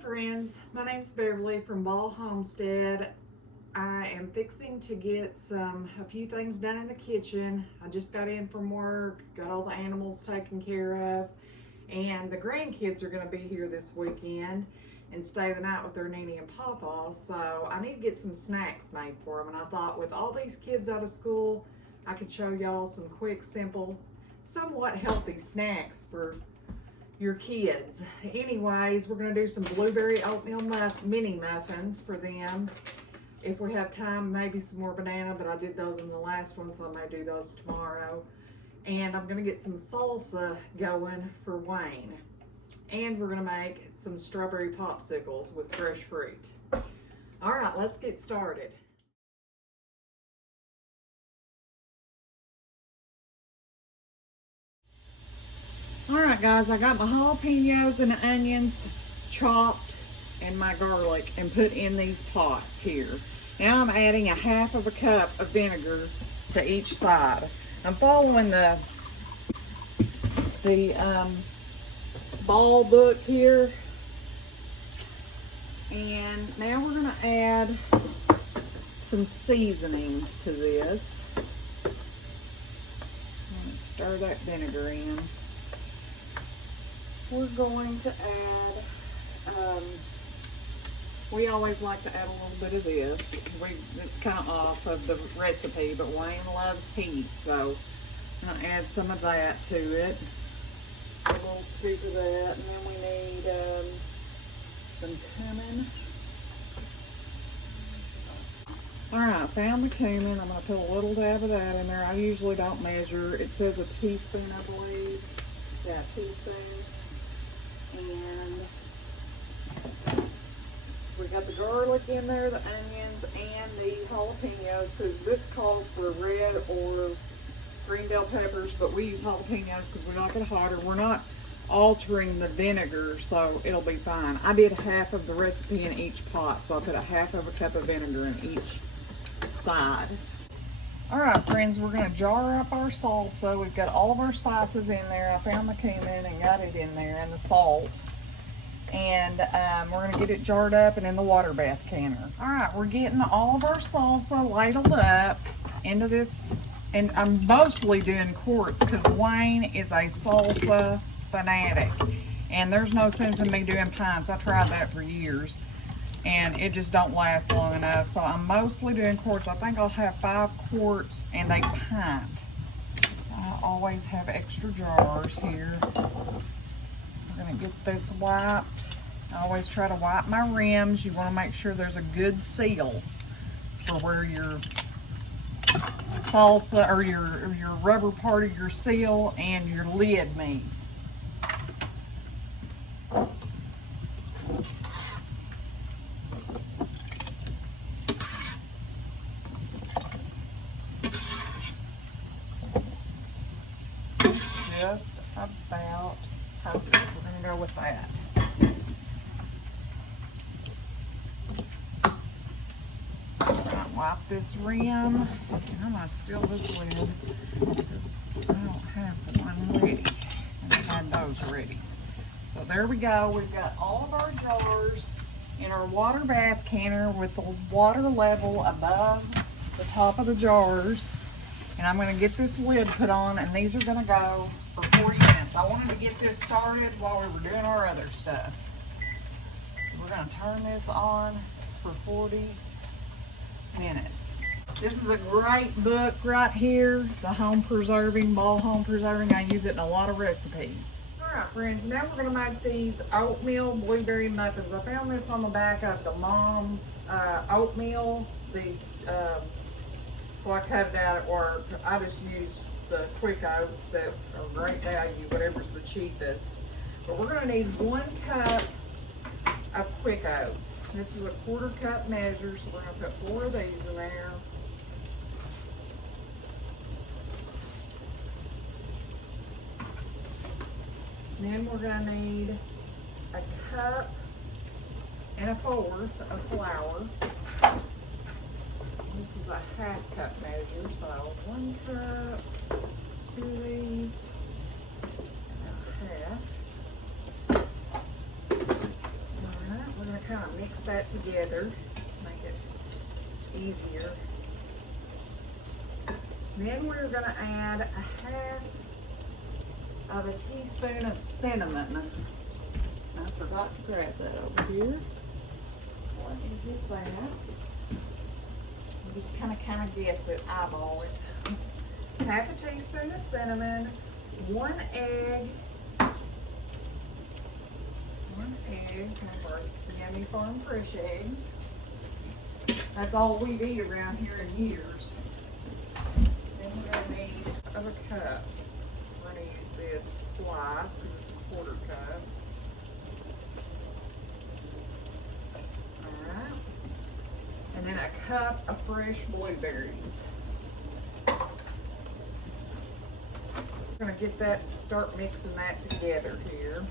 friends, my name's Beverly from Ball Homestead. I am fixing to get a few things done in the kitchen. I just got in from work, got all the animals taken care of, and the grandkids are going to be here this weekend and stay the night with their Nene and Papa, so I need to get some snacks made for them. And I thought with all these kids out of school, I could show y'all some quick, simple, somewhat healthy snacks for your kids. Anyways, we're gonna do some blueberry oatmeal mini muffins for them. If we have time, maybe some more banana, but I did those in the last one, so I may do those tomorrow. And I'm gonna get some salsa going for Wayne. And we're gonna make some strawberry popsicles with fresh fruit. All right, let's get started. All right, guys, I got my jalapenos and the onions chopped and my garlic and put in these pots here. Now I'm adding a half of a cup of vinegar to each side. I'm following the ball book here. And now we're gonna add some seasonings to this. I'm gonna stir that vinegar in. We're going to add, we always like to add a little bit of this. It's kind of off of the recipe, but Wayne loves heat, so I'm going to add some of that to it. A little scoop of that, and then we need some cumin. Alright, found the cumin. I'm going to put a little dab of that in there. I usually don't measure. It says a teaspoon, I believe. Yeah, a teaspoon. And so we got the garlic in there, the onions, and the jalapenos, because this calls for red or green bell peppers, but we use jalapenos because we like it hotter. We're not altering the vinegar, so it'll be fine. I did half of the recipe in each pot, so I put a half of a cup of vinegar in each side. All right, friends, we're gonna jar up our salsa. We've got all of our spices in there. I found the cumin and got it in there, and the salt. And we're gonna get it jarred up and in the water bath canner. All right, we're getting all of our salsa ladled up into this, and I'm mostly doing quarts because Wayne is a salsa fanatic. And there's no sense in me doing pints. I tried that for years, and it just don't last long enough. So I'm mostly doing quarts. I think I'll have 5 quarts and a pint. I always have extra jars here. We're gonna get this wiped. I always try to wipe my rims. You wanna make sure there's a good seal for where your salsa or your rubber part of your seal and your lid meet. Just about perfect. We're going to go with that. Right, wipe this rim. And I'm going to steal this lid because I don't have the one ready. And I had those ready. So there we go. We've got all of our jars in our water bath canner with the water level above the top of the jars. And I'm going to get this lid put on, and these are going to go for 40 minutes. I wanted to get this started while we were doing our other stuff. We're going to turn this on for 40 minutes. This is a great book right here, the Home Preserving, Ball Home Preserving. I use it in a lot of recipes. All right, friends, now we're going to make these oatmeal blueberry muffins. I found this on the back of the Mom's oatmeal. So I cut it out at work. I just use the quick oats that are great value, whatever's the cheapest. But we're gonna need 1 cup of quick oats. This is a 1/4 cup measure, so we're gonna put 4 of these in there. And then we're gonna need a cup and a 1/4 of flour. This is a 1/2 cup measure, so 1 cup, 2 of these, and a 1/2. Alright, together, make it easier. Then we're gonna add a half of a teaspoon of cinnamon. I forgot to grab that over here. So let me get that. Just kind of guess it, eyeball it. Half a teaspoon of cinnamon, 1 egg. 1 egg, kind of yummy farm fresh eggs. That's all we've eaten around here in years. Then we're going to need a cup. We're going to use this twice because it's a 1/4 cup. Alright. And then a cup of fresh blueberries. We're going to get that, start mixing that together here.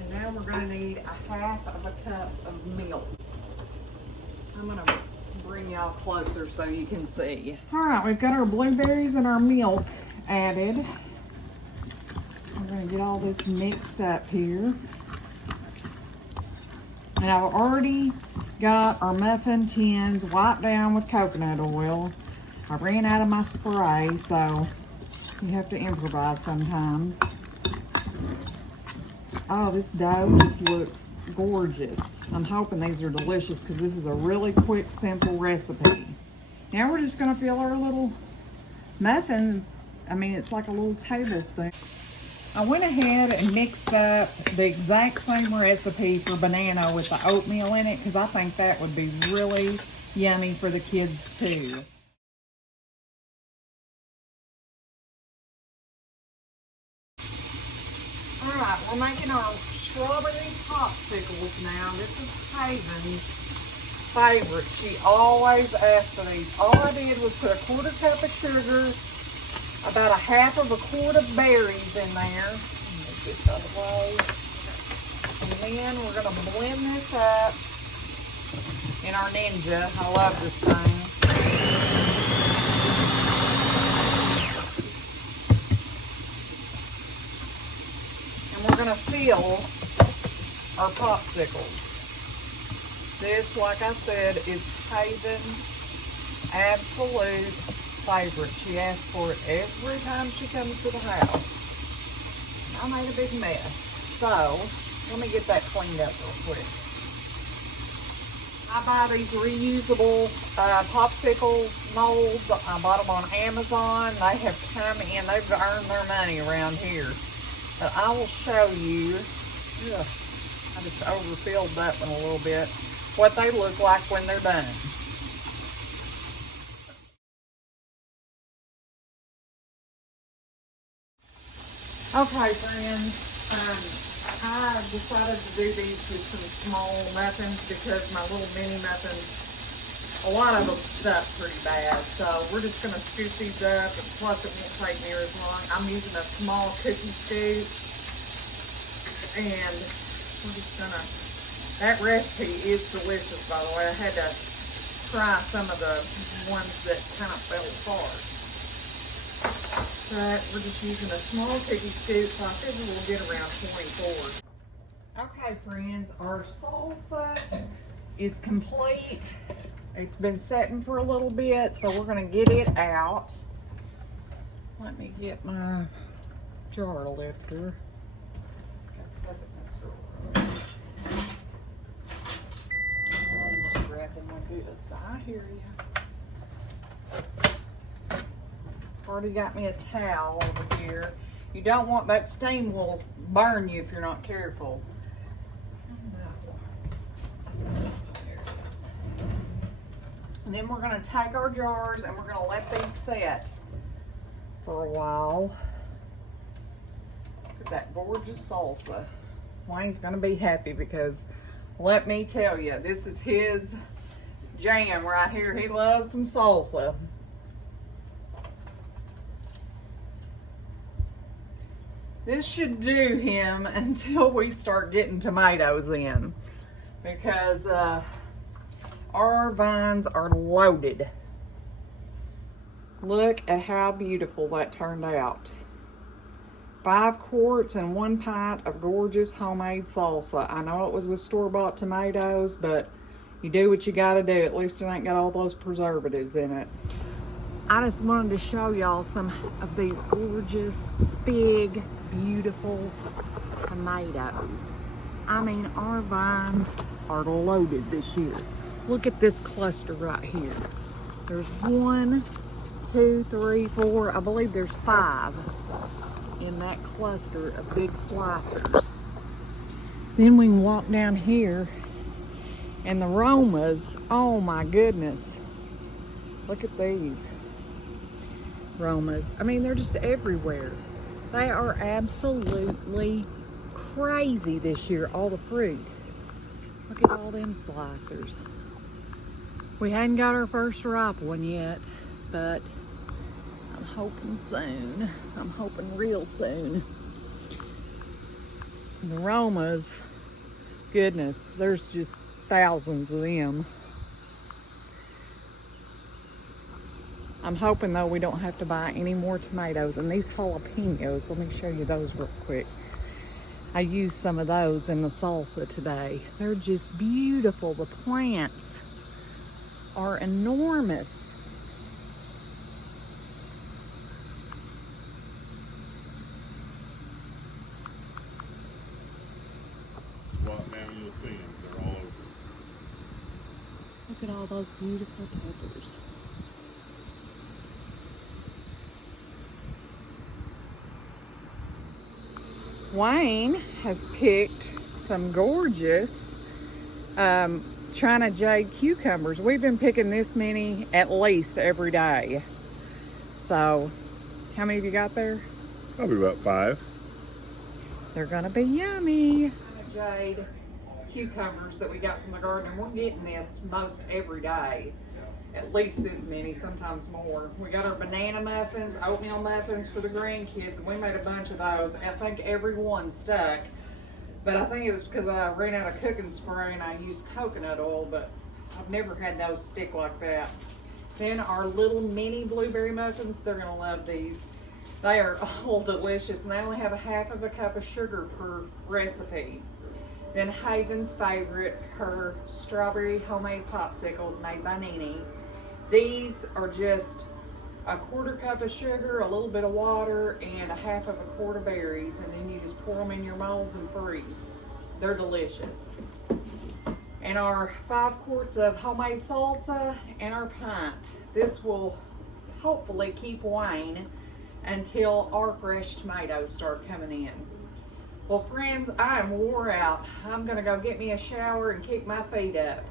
And now we're going to need a half of a cup of milk. I'm going to bring y'all closer so you can see. All right, we've got our blueberries and our milk added. We're going to get all this mixed up here. And I've already got our muffin tins wiped down with coconut oil. I ran out of my spray, so you have to improvise sometimes. Oh, this dough just looks gorgeous. I'm hoping these are delicious because this is a really quick, simple recipe. Now we're just gonna fill our little muffin. I mean, it's like a little tablespoon. I went ahead and mixed up the exact same recipe for banana with the oatmeal in it because I think that would be really yummy for the kids too. Alright, we're making our strawberry popsicles now. This is Haven's favorite. She always asks for these. All I did was put a 1/4 cup of sugar, about a half of a quart of berries in there. Let me get this out of the way. And then we're going to blend this up in our Ninja. I love this thing. We're going to fill our popsicles. This, like I said, is Haven's absolute favorite. She asks for it every time she comes to the house. I made a big mess. So, let me get that cleaned up real quick. I buy these reusable popsicle molds. I bought them on Amazon. They have come in. They've earned their money around here. But I will show you, I just overfilled that one a little bit, what they look like when they're done. Okay, friends, I decided to do these with some small muffins because my little mini muffins, a lot of them stuck pretty bad. So we're just going to scoop these up, and plus it won't take near as long. I'm using a small cookie scoop, and we're just going to, that recipe is delicious, by the way. I had to try some of the ones that kind of fell apart. But we're just using a small cookie scoop, so I figure we'll get around 24. Okay, friends, our salsa is complete. It's been setting for a little bit, so we're going to get it out. Let me get my jar lifter. Got stuff in this drawer. I'm just grabbing like this. I hear you. Already got me a towel over here. You don't want, that steam will burn you if you're not careful. And then we're going to take our jars and we're going to let these set for a while. Look at that gorgeous salsa. Wayne's going to be happy because let me tell you, this is his jam right here. He loves some salsa. This should do him until we start getting tomatoes in, because our vines are loaded. Look at how beautiful that turned out. 5 quarts and 1 pint of gorgeous homemade salsa. I know it was with store-bought tomatoes, but you do what you gotta do. At least it ain't got all those preservatives in it. I just wanted to show y'all some of these gorgeous, big, beautiful tomatoes. I mean, our vines are loaded this year. Look at this cluster right here. There's 1, 2, 3, 4, I believe there's 5 in that cluster of big slicers. Then we can walk down here and the Romas, oh my goodness. Look at these Romas. I mean, they're just everywhere. They are absolutely crazy this year, all the fruit. Look at all them slicers. We hadn't got our first ripe one yet, but I'm hoping soon. I'm hoping real soon. The Romas, goodness, there's just thousands of them. I'm hoping though we don't have to buy any more tomatoes. And these jalapenos, let me show you those real quick. I used some of those in the salsa today. They're just beautiful. The plants are enormous. Right now you'll see them. They're all over. Look at all those beautiful peppers. Wayne has picked some gorgeous China Jade cucumbers. We've been picking this many at least every day. So, how many have you got there? Probably about 5. They're gonna be yummy. China Jade cucumbers that we got from the garden, and we're getting this most every day. At least this many, sometimes more. We got our banana muffins, oatmeal muffins for the grandkids, and we made a bunch of those. I think every one stuck, but I think it was because I ran out of cooking spray and I used coconut oil, but I've never had those stick like that. Then our little mini blueberry muffins, they're gonna love these. They are all delicious, and they only have a half of a cup of sugar per recipe. Then Haven's favorite, her strawberry homemade popsicles made by Nene. These are just a 1/4 cup of sugar, a little bit of water, and a half of a quart of berries, and then you just pour them in your molds and freeze. They're delicious. And our 5 quarts of homemade salsa and our pint. This will hopefully keep Wayne until our fresh tomatoes start coming in. Well, friends, I am wore out. I'm gonna go get me a shower and kick my feet up.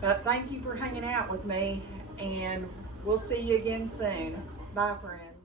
But thank you for hanging out with me, and we'll see you again soon. Bye, friends.